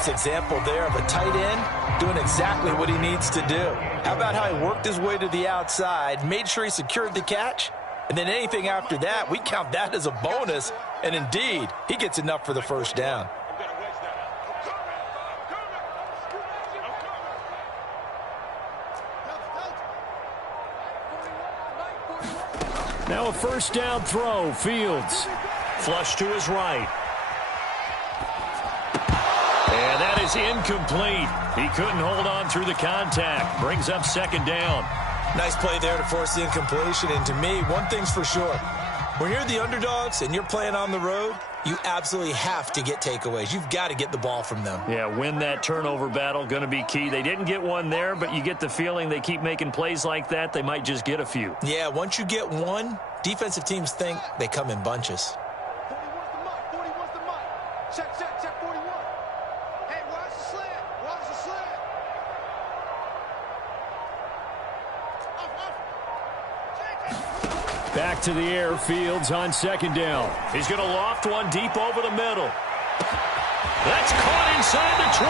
Nice example there of a tight end doing exactly what he needs to do. How about how he worked his way to the outside, made sure he secured the catch, and then anything after that, we count that as a bonus, and indeed, he gets enough for the first down. Now a first down throw, Fields. Flush to his right. And that is incomplete. He couldn't hold on through the contact. Brings up second down. Nice play there to force the incompletion. And to me, one thing's for sure. When you're the underdogs and you're playing on the road, you absolutely have to get takeaways. You've got to get the ball from them. Yeah, win that turnover battle, going to be key. They didn't get one there, but you get the feeling they keep making plays like that, they might just get a few. Yeah, once you get one, defensive teams think they come in bunches. 40 wants the mic. Check 41. Hey, watch the slant. Watch the slant. Back to the air, Fields on second down. He's going to loft one deep over the middle. That's caught inside the 20.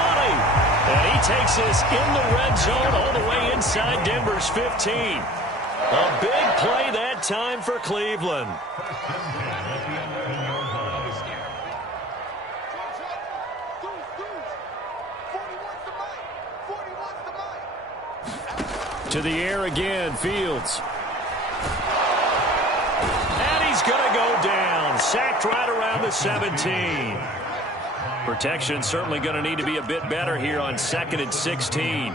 And he takes this in the red zone all the way inside Denver's 15. A big play that time for Cleveland. To the air again, Fields. And he's going to go down. Sacked right around the 17. Protection certainly going to need to be a bit better here on 2nd and 16.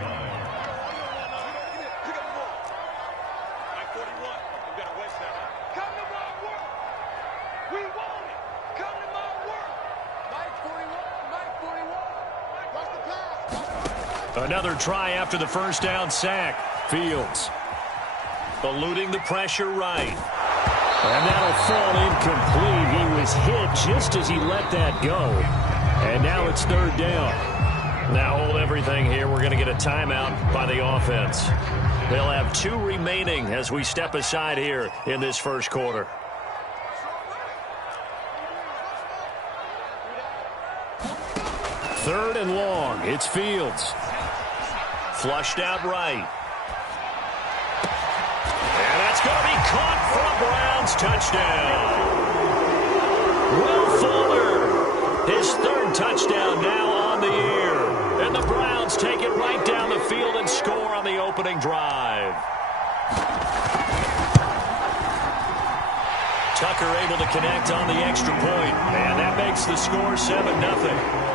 Another try after the first down sack. Fields eluding the pressure right. And that'll fall incomplete. He was hit just as he let that go. And now it's third down. Now hold everything here. We're going to get a timeout by the offense. They'll have 2 remaining as we step aside here in this first quarter. Third and long. It's Fields. Flushed out right. And that's going to be caught for a Browns touchdown. Will Fuller, his 3rd touchdown now on the year. And the Browns take it right down the field and score on the opening drive. Tucker able to connect on the extra point. And that makes the score 7-0.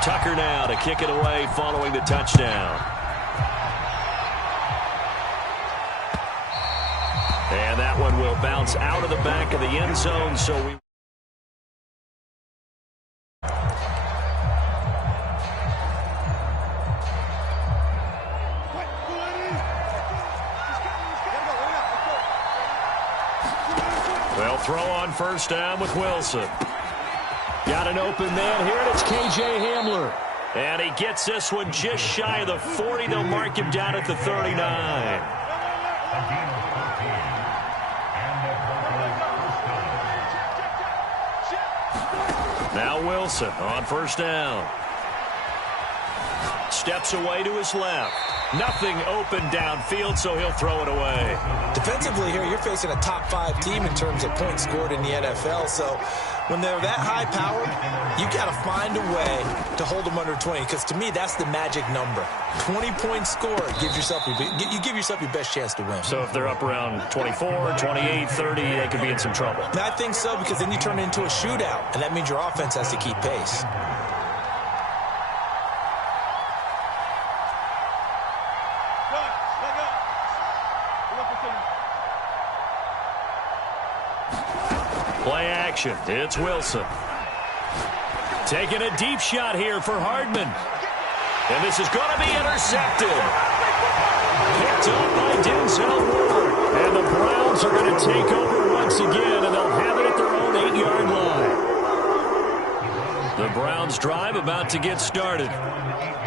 Tucker now to kick it away following the touchdown. And that one will bounce out of the back of the end zone, so we... Well, throw on first down with Wilson. Got an open man here, and it's K.J. Hamler. And he gets this one just shy of the 40. They'll mark him down at the 39. Now Wilson on first down. Steps away to his left. Nothing open downfield, so he'll throw it away. Defensively here, you're facing a top 5 team in terms of points scored in the NFL, so when they're that high-powered, you got to find a way to hold them under 20, because to me, that's the magic number. 20 points scored, you give yourself your best chance to win. So if they're up around 24, 28, 30, they could be in some trouble. And I think so, because then you turn it into a shootout, and that means your offense has to keep pace. Play action. It's Wilson. Taking a deep shot here for Hardman. And this is going to be intercepted. Picked up by Denzel Ward. And the Browns are going to take over once again, and they'll have it at their own 8-yard line. The Browns drive about to get started.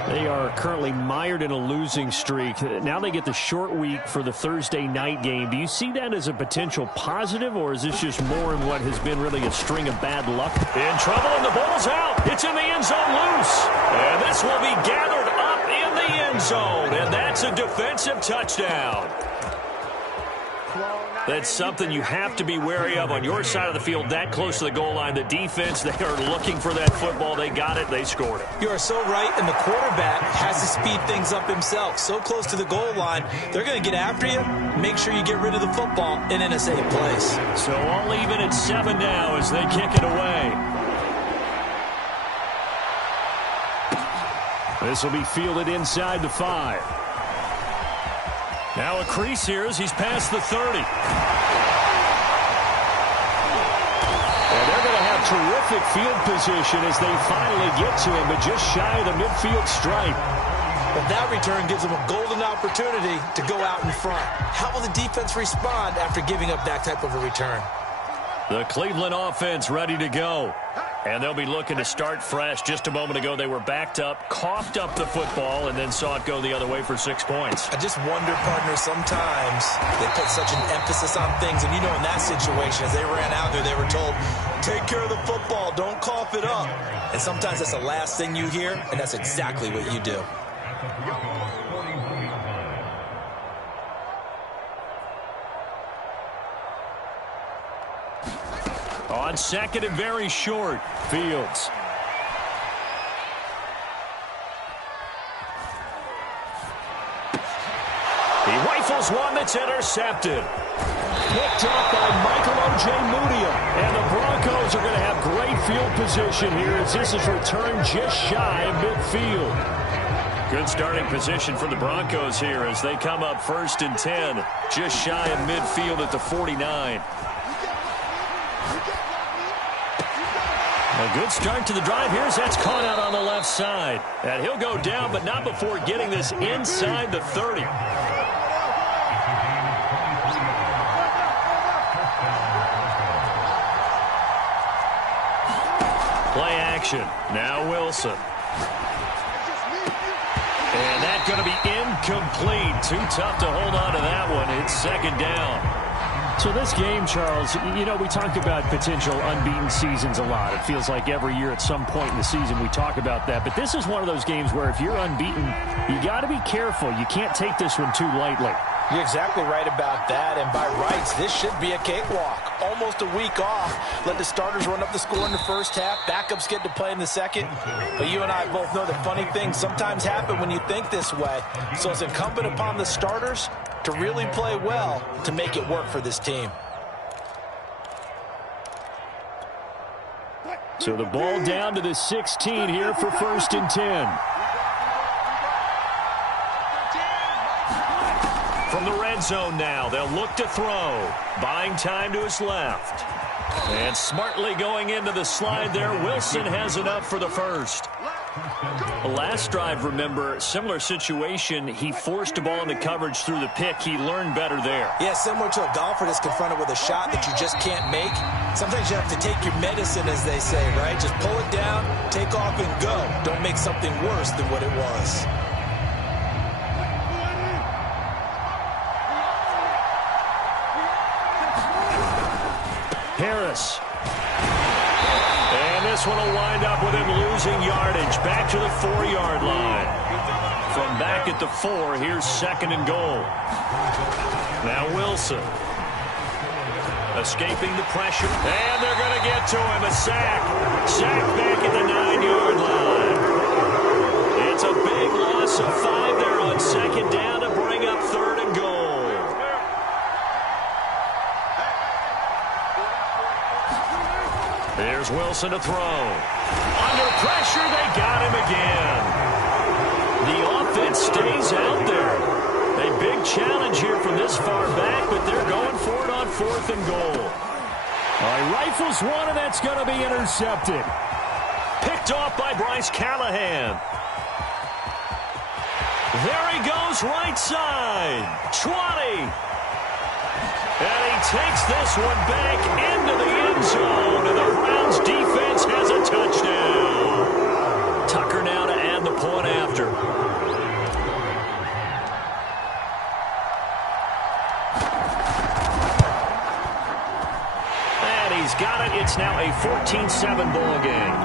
They are currently mired in a losing streak. Now they get the short week for the Thursday night game. Do you see that as a potential positive, or is this just more in what has been really a string of bad luck? In trouble, and the ball's out. It's in the end zone loose. And this will be gathered up in the end zone. And that's a defensive touchdown. That's something you have to be wary of on your side of the field, that close to the goal line. The defense, they are looking for that football. They got it. They scored it. You are so right, and the quarterback has to speed things up himself. So close to the goal line, they're going to get after you. Make sure you get rid of the football and in a safe place. So all even at 7 now as they kick it away. This will be fielded inside the 5. Now a crease here as he's past the 30. And they're going to have terrific field position as they finally get to him, but just shy of the midfield stripe. But that return gives them a golden opportunity to go out in front. How will the defense respond after giving up that type of a return? The Cleveland offense ready to go. And they'll be looking to start fresh. Just a moment ago, they were backed up, coughed up the football, and then saw it go the other way for 6 points. I just wonder, partner, sometimes they put such an emphasis on things. And, you know, in that situation, as they ran out there, they were told, take care of the football, don't cough it up. And sometimes that's the last thing you hear, and that's exactly what you do. On second and very short, Fields. He rifles one that's intercepted. Picked up by Michael Ojemudia. And the Broncos are going to have great field position here as this is returned just shy of midfield. Good starting position for the Broncos here as they come up 1st and 10. Just shy of midfield at the 49. A good start to the drive. Here's that's caught out on the left side. And he'll go down, but not before getting this inside the 30. Play action. Now Wilson. And that's going to be incomplete. Too tough to hold on to that one. It's 2nd down. So this game, Charles, you know, we talk about potential unbeaten seasons a lot. It feels like every year at some point in the season we talk about that. But this is one of those games where if you're unbeaten, you got to be careful. You can't take this one too lightly. You're exactly right about that, and by rights, this should be a cakewalk. Almost a week off. Let the starters run up the score in the first half. Backups get to play in the second. But you and I both know that funny things sometimes happen when you think this way. So it's incumbent upon the starters to really play well to make it work for this team. So the ball down to the 16 here for 1st and 10. From the red zone now, they'll look to throw. Buying time to his left. And smartly going into the slide there, Wilson has enough for the first. The last drive, remember, similar situation. He forced the ball into coverage through the pick. He learned better there. Yeah, similar to a golfer that's confronted with a shot that you just can't make. Sometimes you have to take your medicine, as they say, right? Just pull it down, take off, and go. Don't make something worse than what it was. Harris. And this one will wind up with him losing yardage. Back to the 4-yard line. From back at the 4, here's 2nd and goal. Now Wilson. Escaping the pressure. And they're going to get to him. A sack. Sack back at the 9-yard line. It's a big loss of 5 there on 2nd down to bring up 3rd and goal. There's Wilson to throw. Under pressure, they got him again. The offense stays out there. A big challenge here from this far back, but they're going for it on 4th and goal. He rifles one, and that's going to be intercepted. Picked off by Bryce Callahan. There he goes, right side. 20. And he takes this one back into the end zone, and the Browns defense has a touchdown. point after. And he's got it. It's now a 14-7 ball game.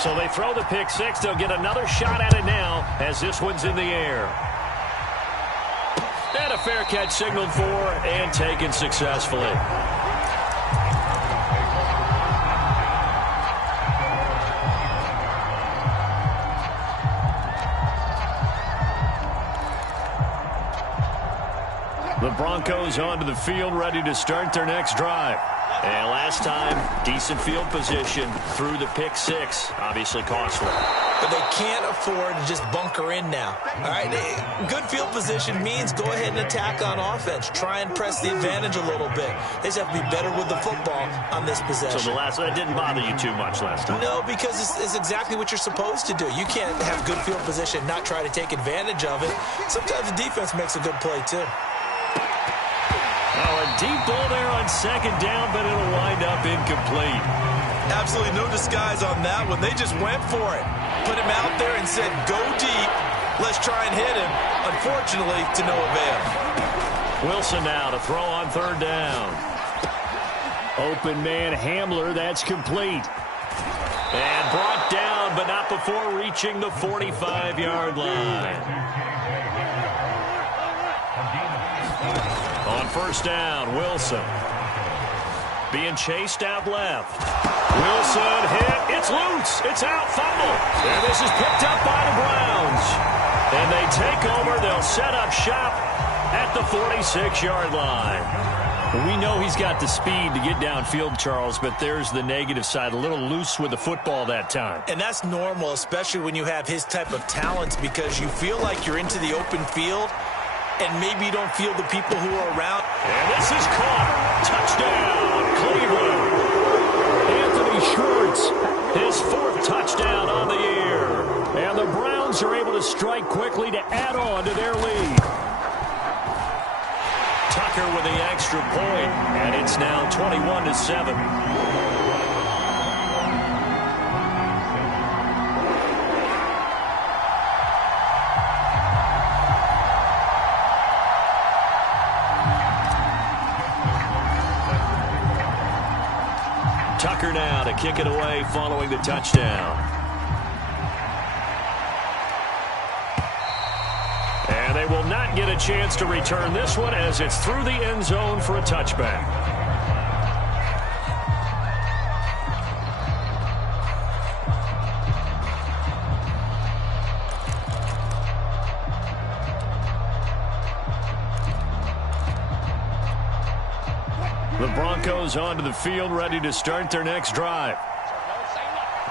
So they throw the pick six. They'll get another shot at it now as this one's in the air. And a fair catch signaled for and taken successfully. The Broncos onto the field, ready to start their next drive. And last time, decent field position through the pick six. Obviously costly. But they can't afford to just bunker in now. All right, good field position means go ahead and attack on offense. Try and press the advantage a little bit. They just have to be better with the football on this possession. So that didn't bother you too much last time? No, because it's exactly what you're supposed to do. You can't have good field position, not try to take advantage of it. Sometimes the defense makes a good play, too. Oh, a deep ball there on second down, but it'll wind up incomplete. Absolutely no disguise on that one. They just went for it. Put him out there and said, go deep. Let's try and hit him. Unfortunately, to no avail. Wilson now to throw on third down. Open man Hamler, that's complete. And brought down, but not before reaching the 45-yard line. On first down, Wilson. Being chased out left. Wilson hit. It's loose. It's out. Fumble. And this is picked up by the Browns. And they take over. They'll set up shop at the 46-yard line. We know he's got the speed to get downfield, Charles, but there's the negative side. A little loose with the football that time. And that's normal, especially when you have his type of talents, because you feel like you're into the open field, and maybe you don't feel the people who are around. And this is caught. Touchdown, Cleveland. Anthony Schwartz, his fourth touchdown on the year. And the Browns are able to strike quickly to add on to their lead. Tucker with the extra point, and it's now 21-7. Tucker now to kick it away following the touchdown. And they will not get a chance to return this one as it's through the end zone for a touchback. The Broncos onto the field, ready to start their next drive.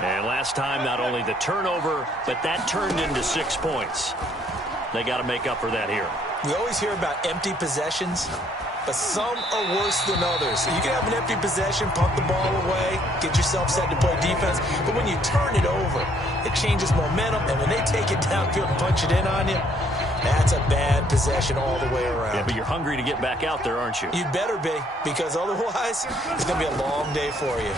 And last time, not only the turnover, but that turned into 6 points. They got to make up for that here. We always hear about empty possessions, but some are worse than others. So you can have an empty possession, punt the ball away, get yourself set to play defense. But when you turn it over, it changes momentum. And when they take it downfield and punch it in on you, that's a bad possession all the way around. Yeah, but you're hungry to get back out there, aren't you? You better be, because otherwise it's going to be a long day for you.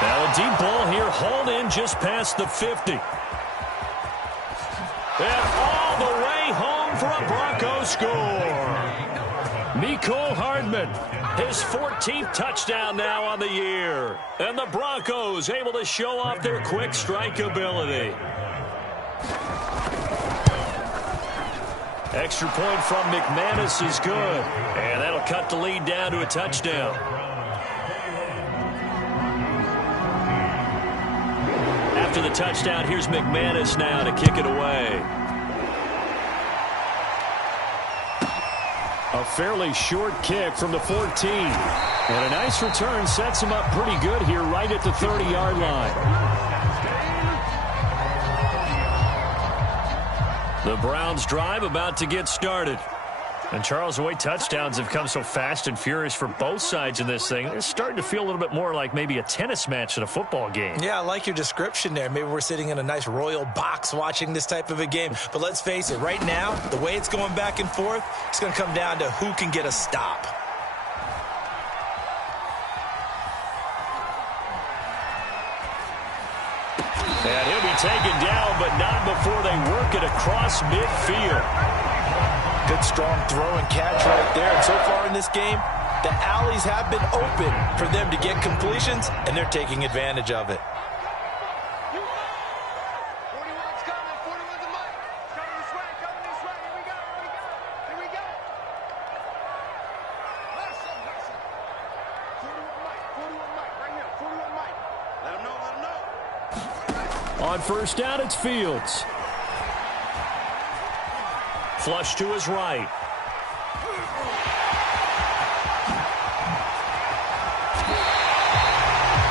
Now a deep ball here, hauled in just past the 50. And all the way home for a Broncos score. Mecole Hardman, his 14th touchdown now on the year. And the Broncos able to show off their quick strike ability. Extra point from McManus is good. And that'll cut the lead down to a touchdown. After the touchdown, here's McManus now to kick it away. A fairly short kick from the 14. And a nice return sets him up pretty good here right at the 30-yard line. The Browns drive about to get started. And, Charles, the way touchdowns have come so fast and furious for both sides in this thing, it's starting to feel a little bit more like maybe a tennis match than a football game. Yeah, I like your description there. Maybe we're sitting in a nice royal box watching this type of a game. But let's face it, right now, the way it's going back and forth, it's going to come down to who can get a stop. taken down, but not before they work it across midfield. Good, strong throw and catch right there. And so far in this game, the alleys have been open for them to get completions, and they're taking advantage of it. 41's coming. 41's the mic. Coming this way. Coming this way. Here we go. Here we go. Here we go. Listen. 41 mic. 41 mic. Right here. 41 mic. Let him know. Let him know. On first down, it's Fields. Flush to his right.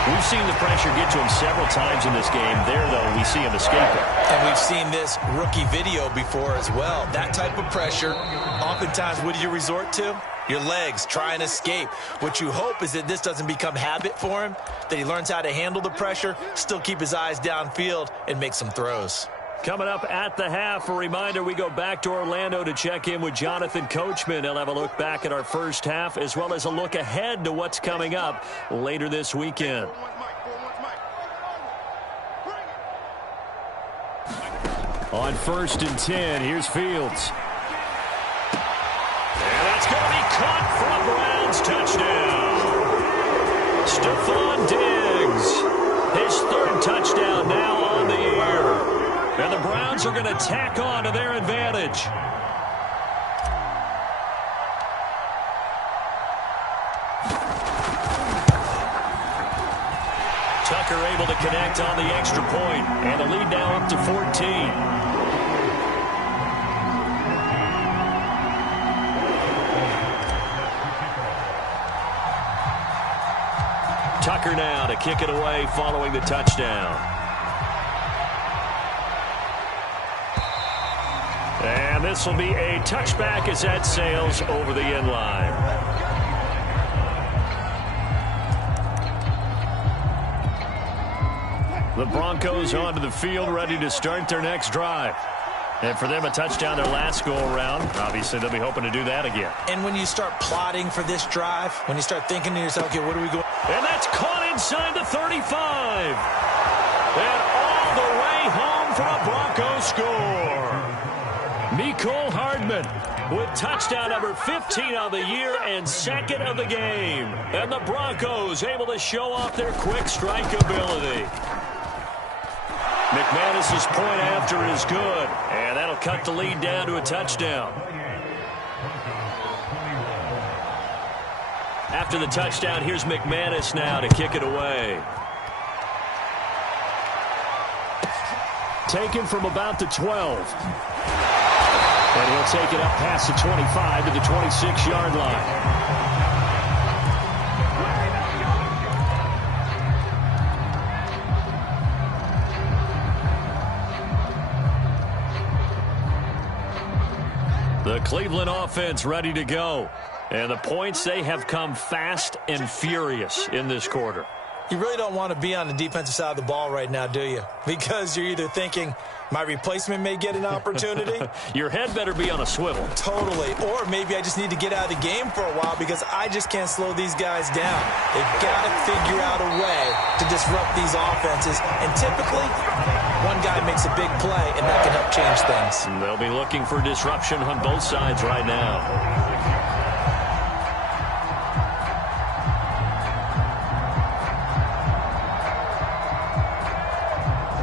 We've seen the pressure get to him several times in this game. There, though, we see him escape it. And we've seen this rookie video before as well. That type of pressure, oftentimes, what do you resort to? Your legs, try and escape. What you hope is that this doesn't become habit for him, that he learns how to handle the pressure, still keep his eyes downfield, and make some throws. Coming up at the half, a reminder, we go back to Orlando to check in with Jonathan Coachman. He'll have a look back at our first half, as well as a look ahead to what's coming up later this weekend. 41's mic. On first and 10, here's Fields. And that's going to be caught for a Browns touchdown. Stephon Diggs, his third touchdown now on the air. And the Browns are going to tack on to their advantage. Tucker able to connect on the extra point, and the lead now up to 14. Tucker now to kick it away following the touchdown. And this will be a touchback as that sails over the end line. The Broncos onto the field, ready to start their next drive. And for them, a touchdown their last go-around. Obviously, they'll be hoping to do that again. And when you start plotting for this drive, when you start thinking to yourself, okay, what are we going? And that's caught inside the 35. And all the way home for a Bronco score. Mecole Hardman with touchdown number 15 of the year and second of the game. And the Broncos able to show off their quick strike ability. McManus's point after is good, and that'll cut the lead down to a touchdown. After the touchdown, here's McManus now to kick it away. Taken from about the 12. And he'll take it up past the 25 to the 26-yard line. The Cleveland offense ready to go. And the points, they have come fast and furious in this quarter. You really don't want to be on the defensive side of the ball right now, do you? Because you're either thinking, my replacement may get an opportunity. Your head better be on a swivel. Totally. Or maybe I just need to get out of the game for a while because I just can't slow these guys down. They've got to figure out a way to disrupt these offenses. And typically, one guy makes a big play, and that can help change things. And they'll be looking for disruption on both sides right now.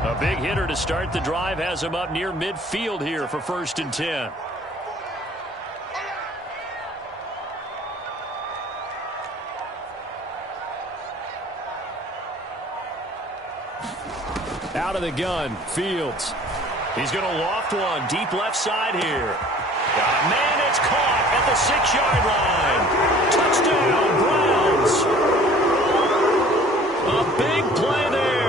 A big hitter to start the drive has him up near midfield here for first and 10. Out of the gun, Fields. He's going to loft one deep left side here. Got a man, it's caught at the 6-yard line. Touchdown, Browns. A big play there.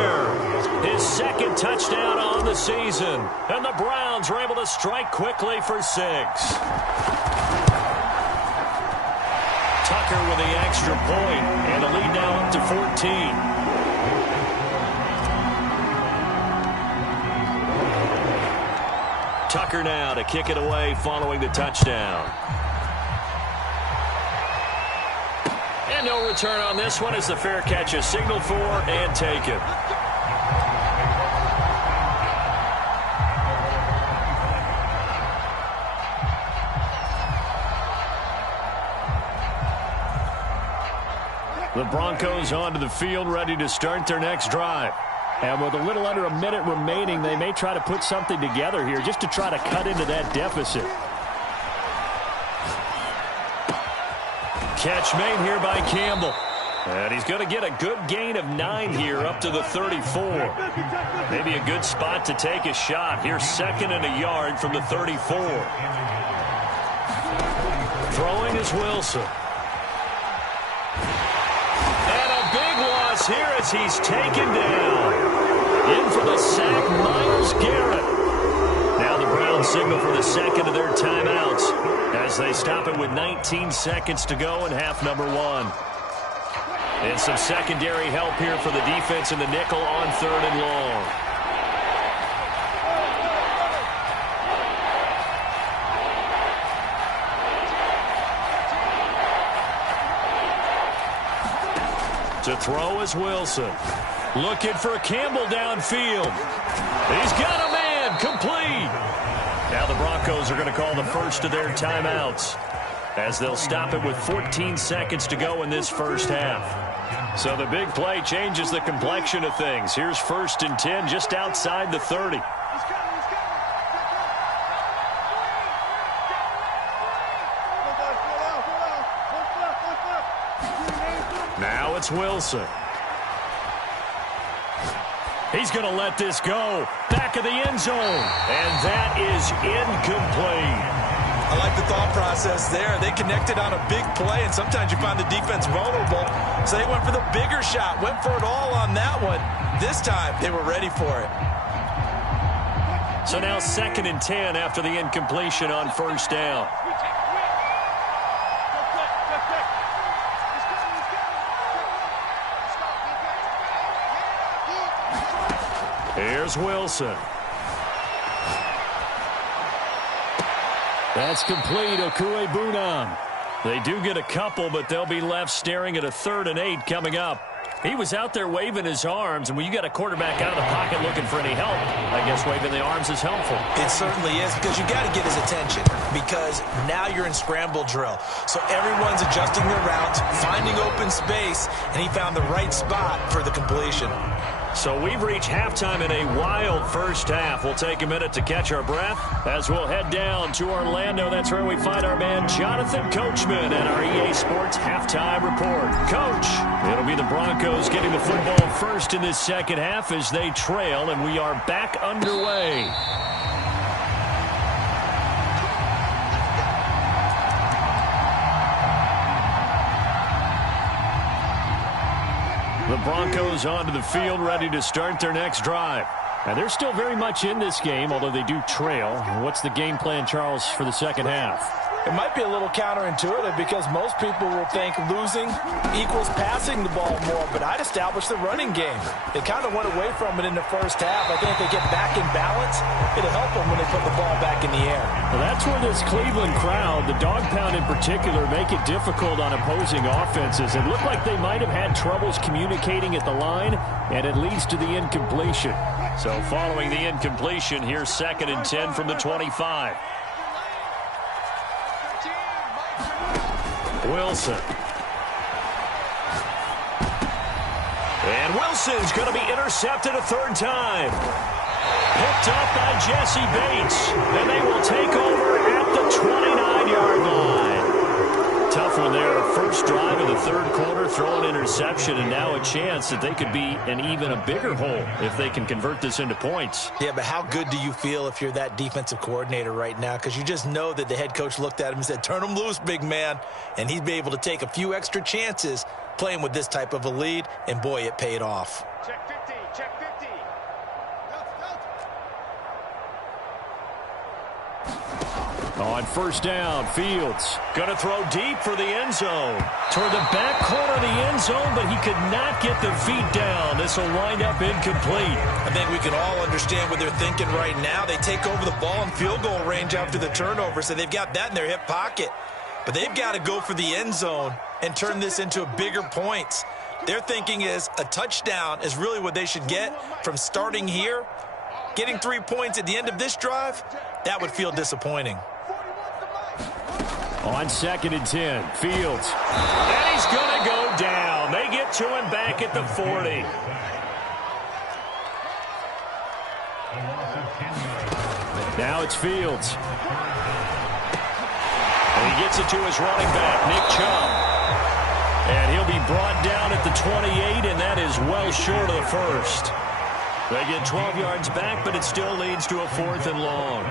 His second touchdown on the season. And the Browns are able to strike quickly for 6. Tucker with the extra point, and the lead now up to 14. Tucker now to kick it away following the touchdown. And no return on this one as the fair catch is signaled for and taken. The Broncos onto the field, ready to start their next drive. And with a little under a minute remaining, they may try to put something together here just to try to cut into that deficit. Catch made here by Campbell. And he's going to get a good gain of 9 here up to the 34. Maybe a good spot to take a shot. Here's 2nd and a yard from the 34. Throwing is Wilson. And a big loss here as he's taken down. In for the sack, Myles Garrett. Now the Browns signal for the second of their timeouts as they stop it with 19 seconds to go in half number 1. And some secondary help here for the defense in the nickel on 3rd and long. To throw is Wilson. Looking for Campbell downfield. He's got a man, complete. Now the Broncos are going to call the first of their timeouts as they'll stop it with 14 seconds to go in this first half. So the big play changes the complexion of things. Here's 1st and 10 just outside the 30. Now it's Wilson. He's going to let this go. Back of the end zone. And that is incomplete. I like the thought process there. They connected on a big play, and sometimes you find the defense vulnerable. So they went for the bigger shot, went for it all on that one. This time, they were ready for it. So now 2nd and 10 after the incompletion on 1st down. Here's Wilson. That's complete, Okuegbunam. They do get a couple, but they'll be left staring at a 3rd and 8 coming up. He was out there waving his arms, and when you got a quarterback out of the pocket looking for any help, I guess waving the arms is helpful. It certainly is, because you got to get his attention, because now you're in scramble drill. So everyone's adjusting their routes, finding open space, and he found the right spot for the completion. So we've reached halftime in a wild first half. We'll take a minute to catch our breath as we'll head down to Orlando. That's where we find our man Jonathan Coachman and our EA Sports halftime report. Coach, it'll be the Broncos getting the football first in this second half as they trail, and we are back underway. The Broncos onto the field, ready to start their next drive. And they're still very much in this game, although they do trail. What's the game plan, Charles, for the second half? It might be a little counterintuitive because most people will think losing equals passing the ball more, but I'd establish the running game. They kind of went away from it in the first half. I think if they get back in balance, it'll help them when they put the ball back in the air. Well, that's where this Cleveland crowd, the dog pound in particular, make it difficult on opposing offenses. It looked like they might have had troubles communicating at the line, and it leads to the incompletion. So following the incompletion, here's 2nd and 10 from the 25. Wilson. And Wilson's going to be intercepted a 3rd time. Picked up by Jesse Bates. And they will take over at the 29-yard line. Tough one there. First drive of the 3rd quarter, throw an interception, and now a chance that they could be in even a bigger hole if they can convert this into points. Yeah, but how good do you feel if you're that defensive coordinator right now? Because you just know that the head coach looked at him and said, turn him loose, big man. And he'd be able to take a few extra chances playing with this type of a lead, and boy, it paid off. Check 50, check 50. On 1st down, Fields going to throw deep for the end zone. Toward the back corner of the end zone, but he could not get the feet down. This will wind up incomplete. I think we can all understand what they're thinking right now. They take over the ball in field goal range after the turnover, so they've got that in their hip pocket. But they've got to go for the end zone and turn this into bigger points. Their thinking is a touchdown is really what they should get from starting here. Getting 3 points at the end of this drive, that would feel disappointing. On 2nd and 10, Fields. And he's going to go down. They get to him back at the 40. Now it's Fields. And he gets it to his running back, Nick Chubb. And he'll be brought down at the 28, and that is well short of the first. They get 12 yards back, but it still leads to a 4th and long.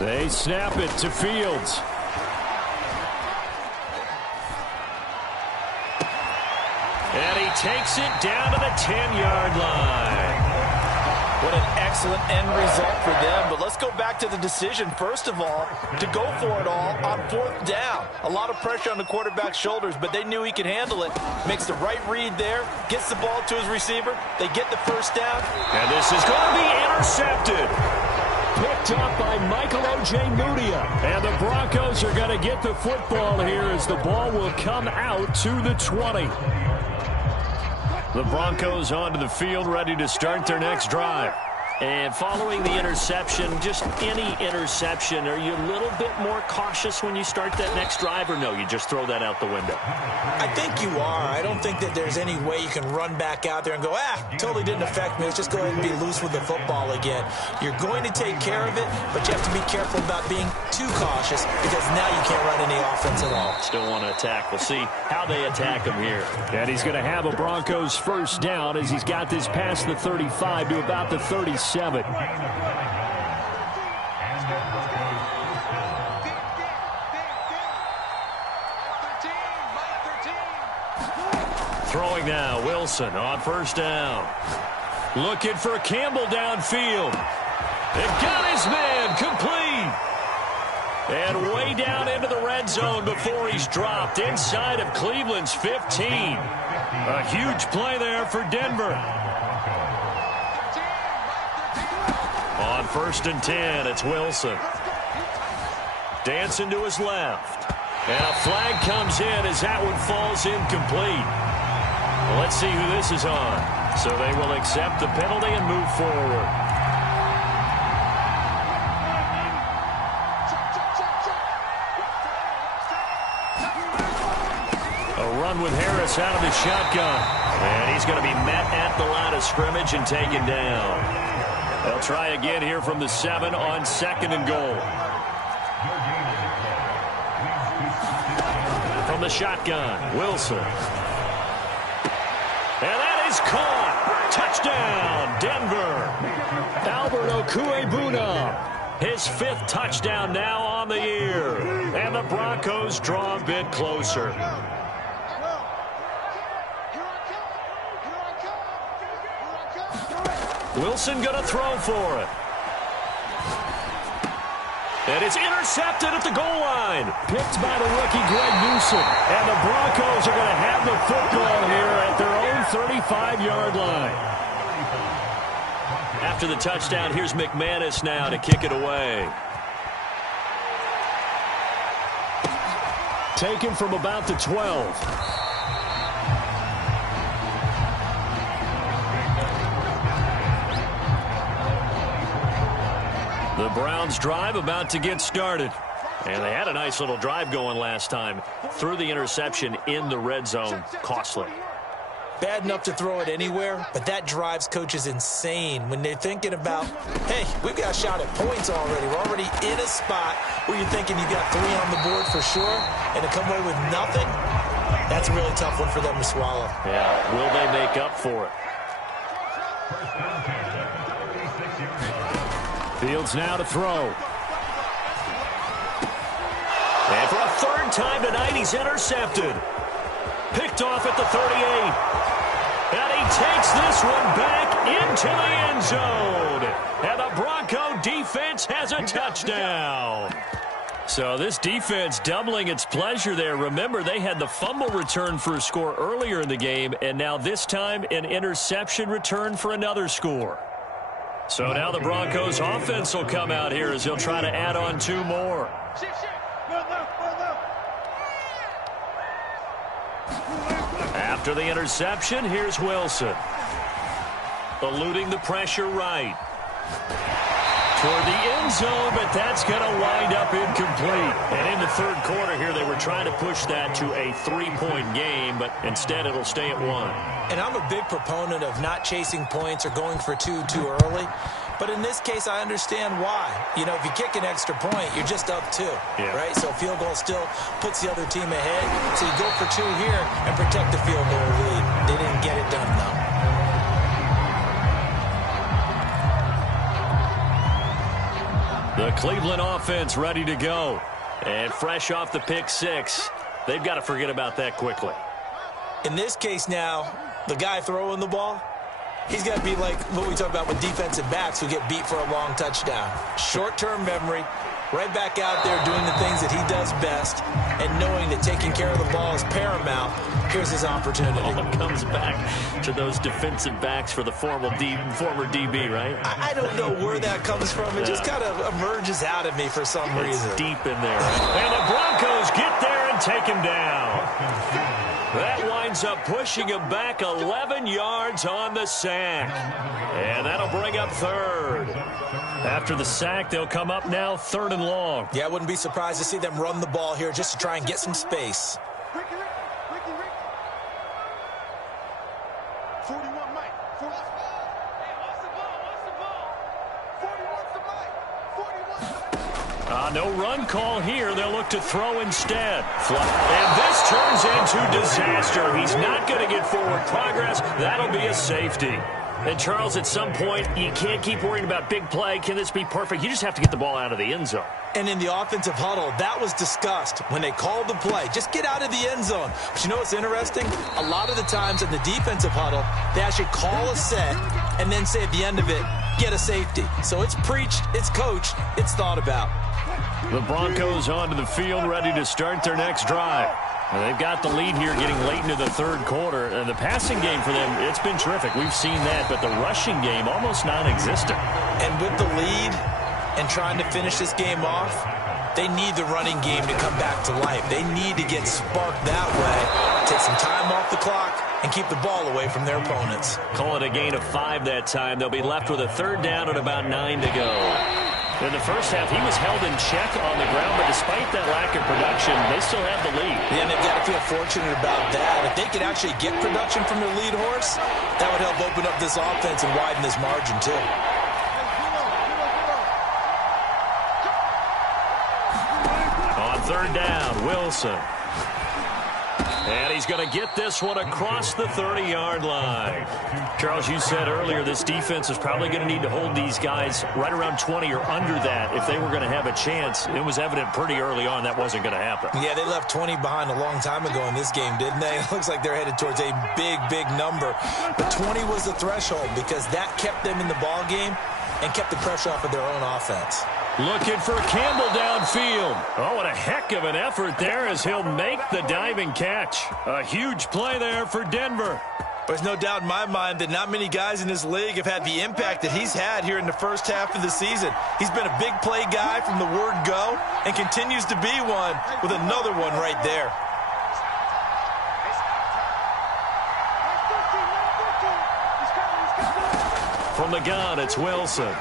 They snap it to Fields. And he takes it down to the 10-yard line. What an excellent end result for them. But let's go back to the decision, first of all, to go for it all on 4th down. A lot of pressure on the quarterback's shoulders, but they knew he could handle it. Makes the right read there, gets the ball to his receiver. They get the first down. And this is going to be intercepted. Picked up by Michael Ojemudia. And the Broncos are going to get the football here as the ball will come out to the 20. The Broncos onto the field, ready to start their next drive. And following the interception, just any interception, are you a little bit more cautious when you start that next drive, or no, you just throw that out the window? I think you are. I don't think that there's any way you can run back out there and go, totally didn't affect me. Let's just go ahead and be loose with the football again. You're going to take care of it, but you have to be careful about being too cautious because now you can't run any offense at all. Still want to attack. We'll see how they attack him here. And he's going to have a Broncos first down as he's got this past the 35 to about the 37. Throwing now, Wilson on first down. Looking for Campbell downfield. And got his man complete. And way down into the red zone before he's dropped inside of Cleveland's 15. A huge play there for Denver. On 1st and 10, it's Wilson. Dancing to his left. And a flag comes in as that one falls incomplete. Well, let's see who this is on. So they will accept the penalty and move forward. A run with Harris out of the shotgun. And he's going to be met at the line of scrimmage and taken down. They'll try again here from the 7 on 2nd and goal. From the shotgun, Wilson. And that is caught. Touchdown, Denver. Albert Okwuegbunam. His 5th touchdown now on the year. And the Broncos draw a bit closer. Wilson going to throw for it. And it's intercepted at the goal line. Picked by the rookie Greg Newsome. And the Broncos are going to have the football here at their own 35-yard line. After the touchdown, here's McManus now to kick it away. Taken from about the 12. The Browns drive about to get started. And they had a nice little drive going last time. Threw the interception in the red zone. Costly. Bad enough to throw it anywhere, but that drives coaches insane when they're thinking about, hey, we've got a shot at points already. We're already in a spot where you're thinking you got 3 on the board for sure, and to come away with nothing, that's a really tough one for them to swallow. Yeah, will they make up for it? Fields now to throw. And for a 3rd time tonight, he's intercepted. Picked off at the 38. And he takes this one back into the end zone. And the Bronco defense has a touchdown. So this defense doubling its pleasure there. Remember, they had the fumble return for a score earlier in the game, and now this time an interception return for another score. So now the Broncos offense will come out here as they'll try to add on 2 more. After the interception, here's Wilson. Eluding the pressure right. Toward the end zone, but that's going to wind up incomplete. And in the third quarter here, they were trying to push that to a 3-point game, but instead it'll stay at 1. And I'm a big proponent of not chasing points or going for two too early. But in this case, I understand why. You know, if you kick an extra point, you're just up 2, right? So a field goal still puts the other team ahead. So you go for 2 here and protect the field goal lead. They didn't get it done, though. The Cleveland offense ready to go. And fresh off the pick 6, they've got to forget about that quickly. In this case now, the guy throwing the ball, he's got to be like what we talk about with defensive backs who get beat for a long touchdown. Short-term memory, right back out there doing the things that he does best, and knowing that taking care of the ball is paramount. Here's his opportunity. All comes back to those defensive backs for the former DB, right? I don't know where that comes from. It just kind of emerges out of me for some reason. Deep in there. And the Broncos get there and take him down. That winds up pushing him back 11 yards on the sack. And that'll bring up 3rd. After the sack, they'll come up now 3rd and long. Yeah, I wouldn't be surprised to see them run the ball here just to try and get some space. 41 Mike. 40. Hey, what's the ball? 40 wants the Mike. 40 wants the No run call here. They'll look to throw instead. And this turns into disaster. He's not going to get forward progress. That'll be a safety. And, Charles, at some point, you can't keep worrying about big play. Can this be perfect? You just have to get the ball out of the end zone. And in the offensive huddle, that was discussed when they called the play. Just get out of the end zone. But you know what's interesting? A lot of the times in the defensive huddle, they actually call a set and then say at the end of it, get a safety. So it's preached, it's coached, it's thought about. The Broncos onto the field, ready to start their next drive. Well, they've got the lead here getting late into the third quarter. And the passing game for them, it's been terrific. We've seen that, but the rushing game almost non-existent. And with the lead and trying to finish this game off, they need the running game to come back to life. They need to get sparked that way, take some time off the clock, and keep the ball away from their opponents. Call it a gain of 5 that time. They'll be left with a 3rd down and about 9 to go. In the first half, he was held in check on the ground, but despite that lack of production, they still have the lead. Yeah, and they've got to feel fortunate about that. If they could actually get production from their lead horse, that would help open up this offense and widen this margin, too. On 3rd down, Wilson. And he's going to get this one across the 30-yard line. Charles, you said earlier this defense is probably going to need to hold these guys right around 20 or under that if they were going to have a chance. It was evident pretty early on that wasn't going to happen. Yeah, they left 20 behind a long time ago in this game, didn't they? It looks like they're headed towards a big, big number. But 20 was the threshold because that kept them in the ball game and kept the pressure off of their own offense. Looking for Campbell downfield. Oh, what a heck of an effort there as he'll make the diving catch. A huge play there for Denver. There's no doubt in my mind that not many guys in this league have had the impact that he's had here in the first half of the season. He's been a big play guy from the word go and continues to be one with another one right there. From the gun, it's Wilson.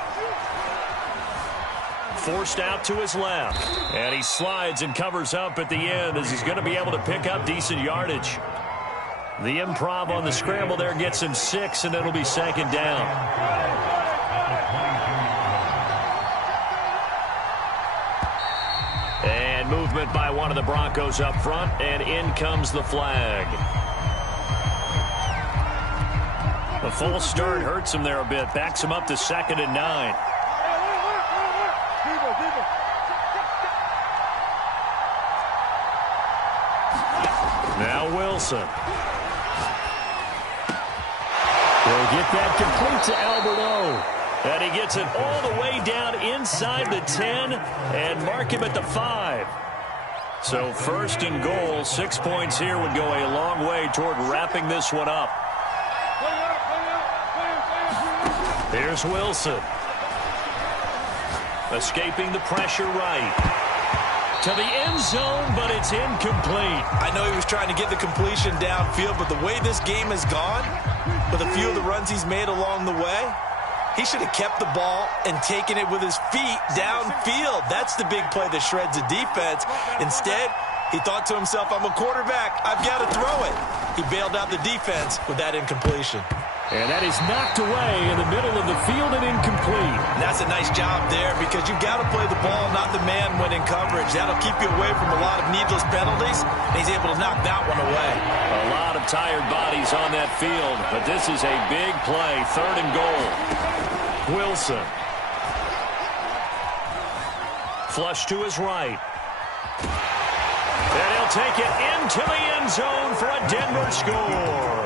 Forced out to his left. And he slides and covers up at the end as he's going to be able to pick up decent yardage. The improv on the scramble there gets him 6, and it'll be 2nd down. And movement by one of the Broncos up front, and in comes the flag. The false start hurts him there a bit. Backs him up to 2nd and 9. Now Wilson. They'll get that complete to Alberto. And he gets it all the way down inside the 10 and mark him at the 5. So 1st and goal, 6 points here would go a long way toward wrapping this one up. Here's Wilson. Escaping the pressure right. To the end zone, but it's incomplete. I know he was trying to get the completion downfield, but the way this game has gone, with a few of the runs he's made along the way, He should have kept the ball and taken it with his feet downfield. That's the big play that shreds the defense. Instead, he thought to himself, I'm a quarterback. I've got to throw it. He bailed out the defense with that incompletion. And that is knocked away in the middle of the field and incomplete. And that's a nice job there because you've got to play the ball, not the man when in coverage. That'll keep you away from a lot of needless penalties, and he's able to knock that one away. A lot of tired bodies on that field, but this is a big play, 3rd and goal. Wilson. Flush to his right. And he'll take it into the end zone for a Denver score.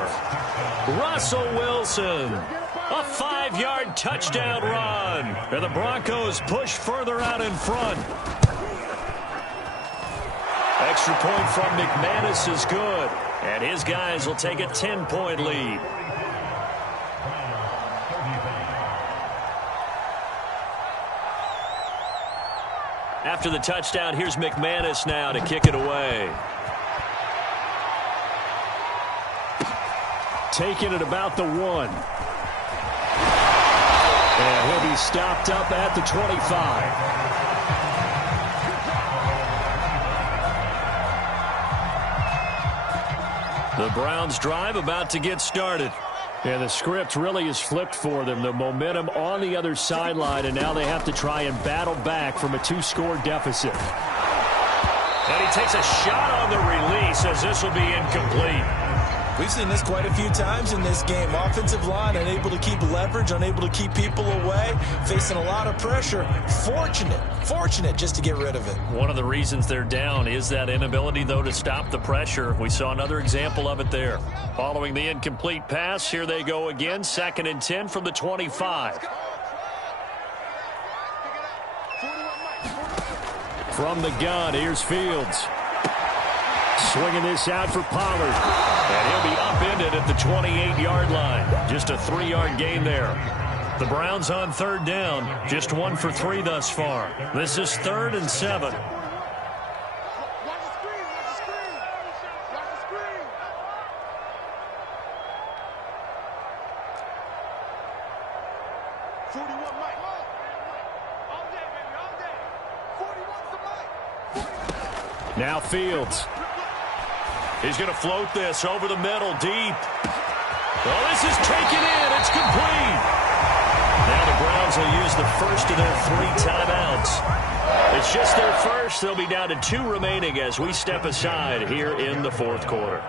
Russell Wilson, a 5-yard touchdown run. And the Broncos push further out in front. Extra point from McManus is good. And his guys will take a 10-point lead. After the touchdown, here's McManus now to kick it away. Taking it about the 1. And he'll be stopped up at the 25. The Browns drive about to get started. And the script really is flipped for them. The momentum on the other sideline, and now they have to try and battle back from a 2-score deficit. And he takes a shot on the release as this will be incomplete. We've seen this quite a few times in this game. Offensive line unable to keep leverage, unable to keep people away, facing a lot of pressure. Fortunate just to get rid of it. One of the reasons they're down is that inability, though, to stop the pressure. We saw another example of it there. Following the incomplete pass, here they go again. 2nd and 10 from the 25. From the gun, here's Fields. Swinging this out for Pollard. And he'll be upended at the 28-yard line. Just a 3-yard gain there. The Browns on 3rd down. Just 1 for 3 thus far. This is 3rd and 7. Now Fields. He's going to float this over the middle, deep. Oh, this is taken in. It's complete. Now the Browns will use the first of their 3 timeouts. It's just their first. They'll be down to 2 remaining as we step aside here in the 4th quarter.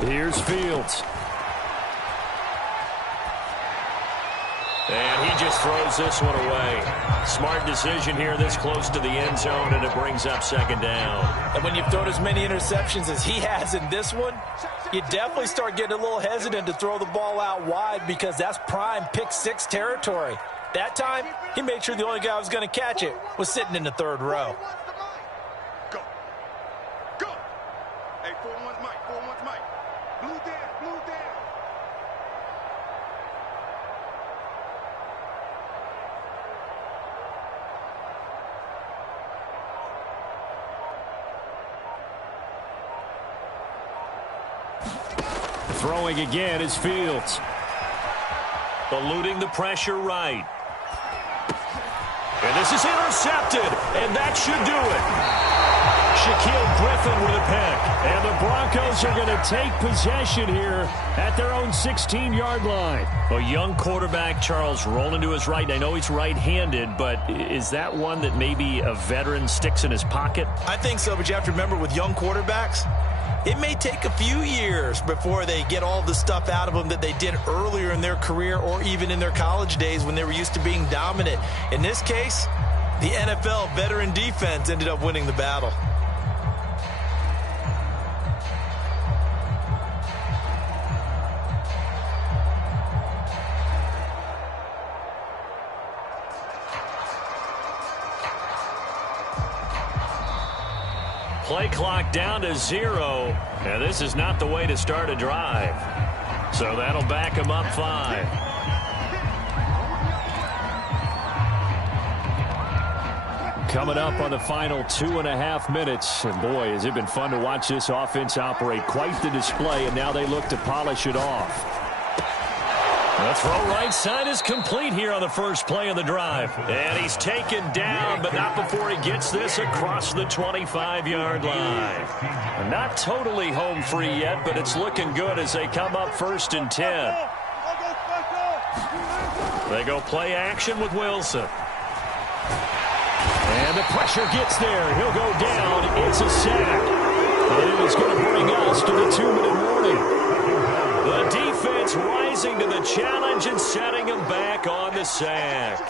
Here's Fields. And he just throws this one away. Smart decision here this close to the end zone, and it brings up 2nd down. And when you've thrown as many interceptions as he has in this one, you definitely start getting a little hesitant to throw the ball out wide because that's prime pick 6 territory. That time, he made sure the only guy who was going to catch it was sitting in the 3rd row. Go. Go. Hey, 4-1's Mike. 4-1's Mike. Blue down. Blue down. Throwing again is Fields. Eluding the pressure right. And this is intercepted, and that should do it. Shaquille Griffin with a pick. And the Broncos are going to take possession here at their own 16-yard line. A young quarterback, Charles, rolling to his right. And I know he's right-handed, but is that one that maybe a veteran sticks in his pocket? I think so, but you have to remember with young quarterbacks, it may take a few years before they get all the stuff out of them that they did earlier in their career or even in their college days when they were used to being dominant. In this case, the NFL veteran defense ended up winning the battle. play clock down to 0. And this is not the way to start a drive. So that'll back him up 5. Coming up on the final 2.5 minutes. And boy, has it been fun to watch this offense operate. Quite the display, and now they look to polish it off. The throw right side is complete here on the first play of the drive. And he's taken down, but not before he gets this across the 25-yard line. Not totally home free yet, but it's looking good as they come up 1st and 10. They go play action with Wilson. And the pressure gets there. He'll go down. It's a sack. And it is going to bring us to the 2-minute warning. The defense rising to the challenge and setting him back on the sack.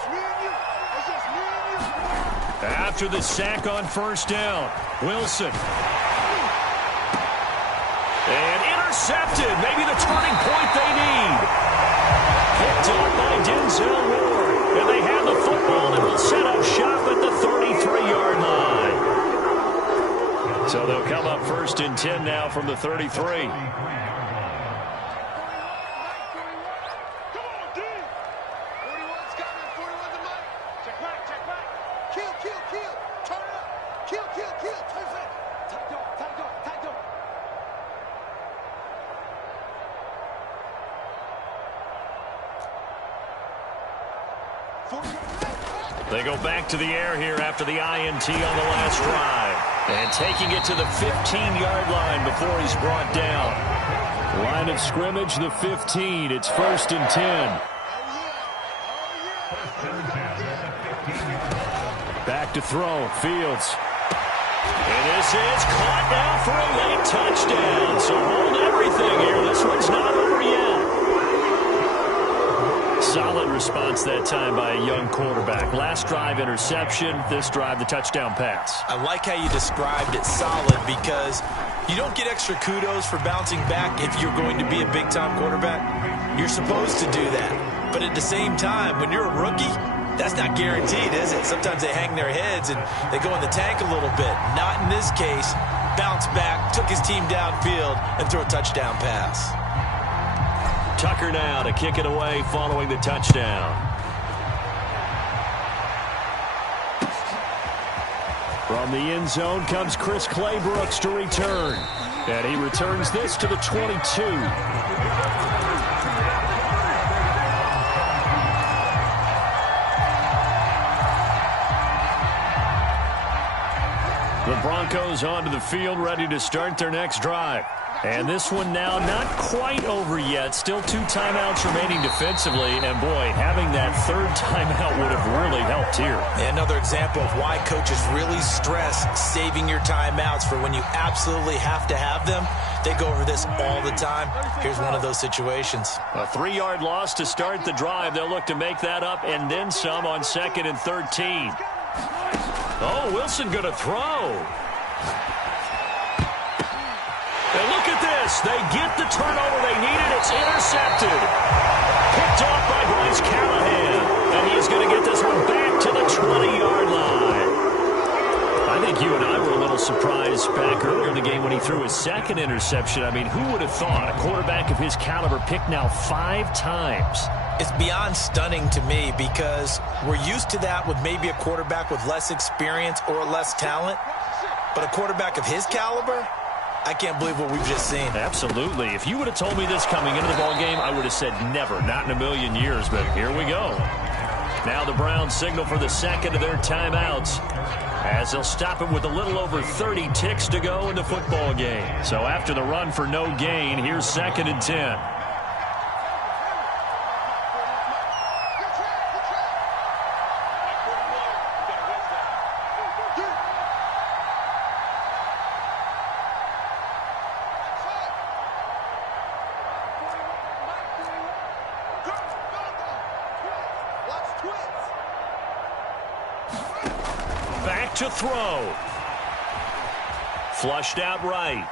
After the sack on 1st down, Wilson. And intercepted. Maybe the turning point they need. Picked up by Denzel Ward. And they have the football and will set up shop at the 33-yard line. So they'll come up 1st and 10 now from the 33. They go back to the air here after the INT on the last drive. And taking it to the 15-yard line before he's brought down. Line of scrimmage, the 15. It's 1st and 10. Back to throw. Fields. And this is caught now for a late touchdown. So hold everything here. This one's not over yet. Solid response that time by a young quarterback. Last drive, interception. This drive, the touchdown pass. I like how you described it solid because you don't get extra kudos for bouncing back if you're going to be a big-time quarterback. You're supposed to do that. But at the same time, when you're a rookie, that's not guaranteed, is it? Sometimes they hang their heads and they go in the tank a little bit. Not in this case. Bounce back, took his team downfield, and threw a touchdown pass. Tucker now to kick it away following the touchdown. From the end zone comes Chris Claybrooks to return. And he returns this to the 22. The Broncos onto the field, ready to start their next drive. And this one now not quite over yet. Still 2 timeouts remaining defensively. And, boy, having that 3rd timeout would have really helped here. Another example of why coaches really stress saving your timeouts for when you absolutely have to have them. They go over this all the time. Here's one of those situations. A 3-yard loss to start the drive. They'll look to make that up and then some on 2nd and 13. Oh, Wilson going to throw. And look at this. They get the turnover they needed. It's intercepted. Picked off by Bryce Callahan. And he's going to get this one back to the 20-yard line. I think you and I were a little surprised back earlier in the game when he threw his 2nd interception. I mean, who would have thought a quarterback of his caliber picked now 5 times? It's beyond stunning to me because we're used to that with maybe a quarterback with less experience or less talent. But a quarterback of his caliber, I can't believe what we've just seen. Absolutely. If you would have told me this coming into the ballgame, I would have said never, not in a million years. But here we go. Now the Browns signal for the 2nd of their timeouts as they'll stop it with a little over 30 ticks to go in the football game. So after the run for no gain, here's 2nd and 10. To throw. Flushed out right.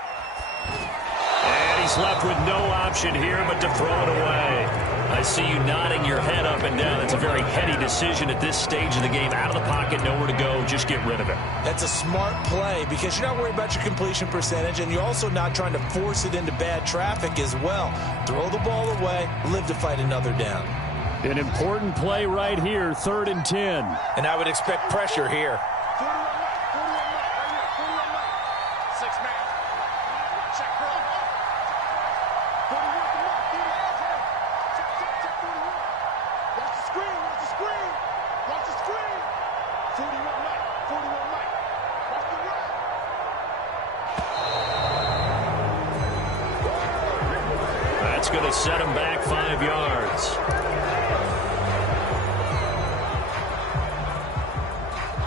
And he's left with no option here but to throw it away. I see you nodding your head up and down. It's a very heady decision at this stage of the game. Out of the pocket, nowhere to go. Just get rid of it. That's a smart play because you're not worried about your completion percentage, and you're also not trying to force it into bad traffic as well. Throw the ball away, live to fight another down. An important play right here, 3rd and 10. And I would expect pressure here. 41 Mike. 6 man. Check ball. 41 to Mike. 41. Check 41. Watch the screen. Watch the screen. Watch the screen. 41 Mike. 41 Mike. Watch the run. That's going to set him back 5 yards.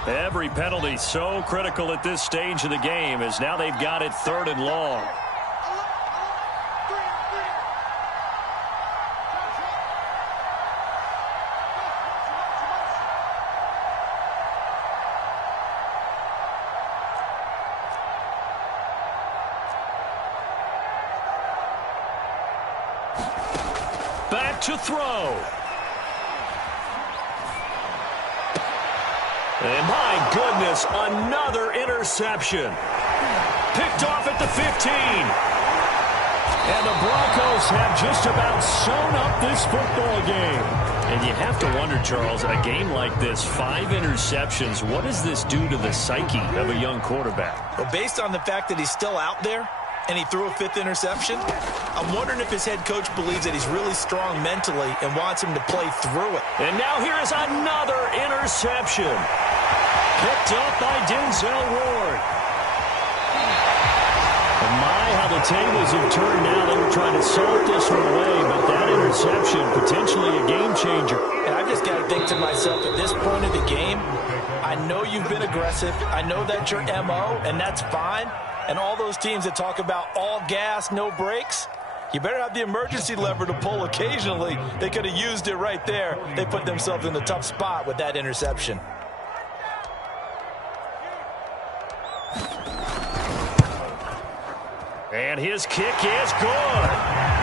Every penalty so critical at this stage of the game as now they've got it 3rd and long. Back to throw. And my goodness, another interception. Picked off at the 15. And the Broncos have just about sewn up this football game. And you have to wonder, Charles, a game like this, 5 interceptions, what does this do to the psyche of a young quarterback? Well, based on the fact that he's still out there and he threw a 5th interception, I'm wondering if his head coach believes that he's really strong mentally and wants him to play through it. And now here is another interception. Picked up by Denzel Ward. And my, how the tables have turned now. They were trying to salt this one away, but that interception, potentially a game changer. And I've just got to think to myself, at this point of the game, I know you've been aggressive. I know that's your MO, and that's fine. And all those teams that talk about all gas, no brakes, you better have the emergency lever to pull occasionally. They could have used it right there. They put themselves in a tough spot with that interception. And his kick is good.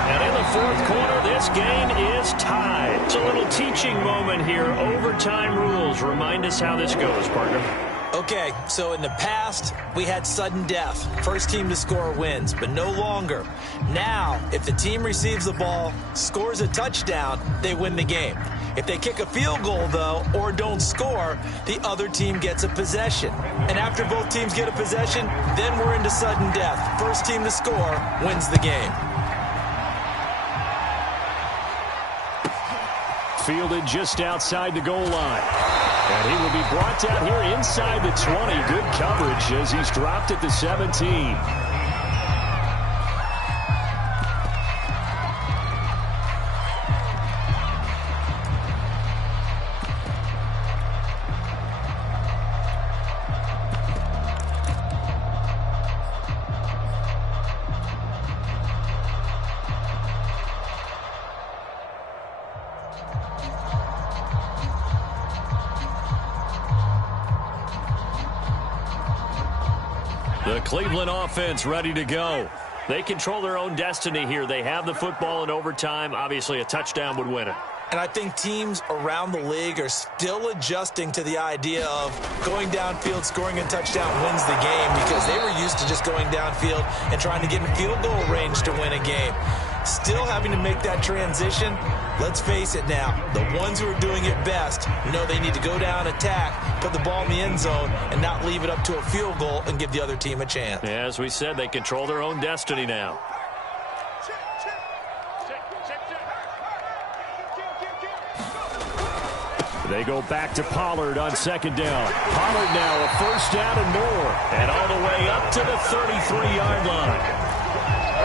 And in the 4th quarter, this game is tied. It's a little teaching moment here. Overtime rules. Remind us how this goes, partner. Okay, so in the past, we had sudden death. First team to score wins, but no longer. Now, if the team receives the ball, scores a touchdown, they win the game. If they kick a field goal, though, or don't score, the other team gets a possession. And after both teams get a possession, then we're into sudden death. First team to score wins the game. Fielded just outside the goal line. And he will be brought down here inside the 20. Good coverage as he's dropped at the 17. The Cleveland offense ready to go. They control their own destiny here. They have the football in overtime. Obviously, a touchdown would win it. And I think teams around the league are still adjusting to the idea of going downfield, scoring a touchdown wins the game, because they were used to just going downfield and trying to get in field goal range to win a game. Still having to make that transition. Let's face it now, the ones who are doing it best know they need to go down, attack, put the ball in the end zone, and not leave it up to a field goal and give the other team a chance. Yeah, as we said, they control their own destiny now. They go back to Pollard on 2nd down. Pollard now a 1st down and more. And all the way up to the 33-yard line.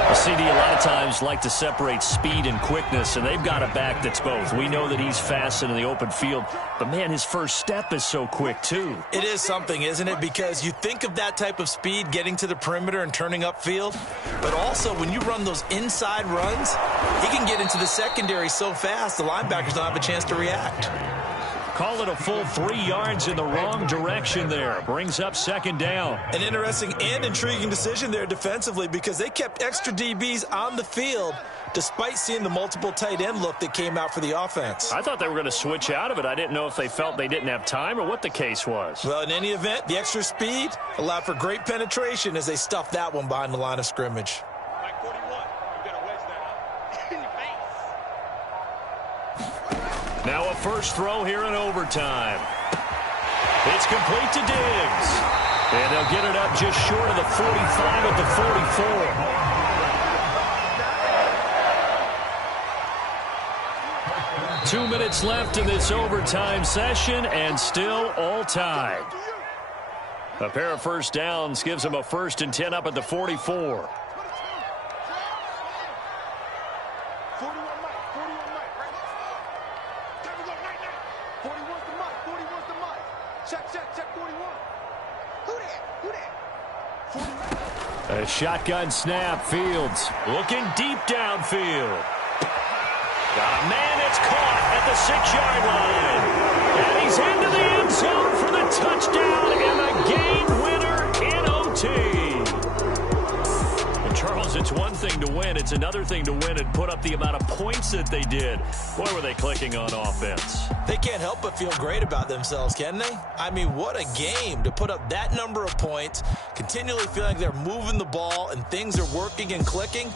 The CD a lot of times like to separate speed and quickness, and they've got a back that's both. We know that he's fast in the open field, but, man, his first step is so quick, too. It is something, isn't it? Because you think of that type of speed getting to the perimeter and turning upfield, but also when you run those inside runs, he can get into the secondary so fast the linebackers don't have a chance to react. Call it a full 3 yards in the wrong direction there. Brings up 2nd down. An interesting and intriguing decision there defensively, because they kept extra DBs on the field, despite seeing the multiple tight end look that came out for the offense. I thought they were going to switch out of it. I didn't know if they felt they didn't have time or what the case was. Well, in any event, the extra speed allowed for great penetration as they stuffed that one behind the line of scrimmage. Like 41, you gotta wedge that in your face. Now a first throw here in overtime. It's complete to Diggs. And they'll get it up just short of the 45 at the 44. 2 minutes left in this overtime session, and still all tied. A pair of first downs gives them a 1st and 10 up at the 44. 41. Who that? A shotgun snap. Fields looking deep downfield. Got a man, it's caught at the 6-yard line. And he's into the end zone for the touchdown and the game winner in OT. And Charles, it's one thing to win. It's another thing to win and put up the amount of points that they did. Boy, were they clicking on offense. They can't help but feel great about themselves, can they? I mean, what a game to put up that number of points, continually feeling like they're moving the ball and things are working and clicking.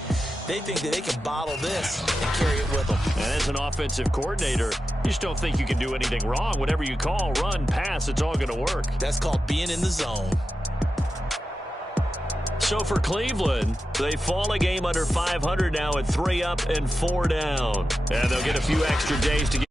They think that they can bottle this and carry it with them. And as an offensive coordinator, you just don't think you can do anything wrong. Whatever you call, run, pass, it's all going to work. That's called being in the zone. So for Cleveland, they fall a game under 500 now at 3 up and 4 down. And they'll get a few extra days to get